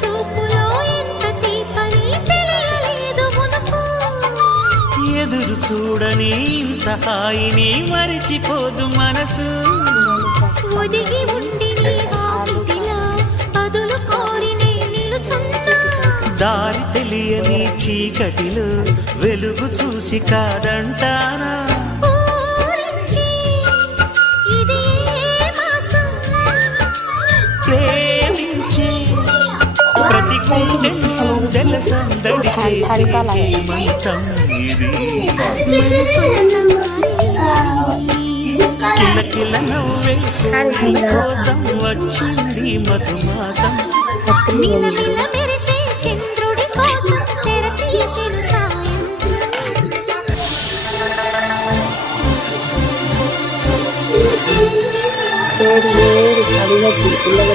చూపులో ఎంత తీపని తెలియలేదు మునుపు. ఎదురు చూడని ఇంత హాయిని మరిచిపోదు మనసు. ఒదిగి ఉండి నీ వాకిటిలో బదులు కోరి నే నిలుచున్నా. దారి తెలియని చీకటిలో వెలుగు చూసి కాదంటానా. ఊరించి ఇది ఏ మాసం? ప్రేమించే ప్రతి గుండెల సందడి చేసే హేమంతం ఇది. కిలకిల నవ్వే కోయిల కోసం వచ్చింది మధుమాసం. మిలమిల మెరిసే చంద్రుడి కోసం తెర తీసిన సాయంత్రం. వేడి వేడి చల్లటి పిల్లల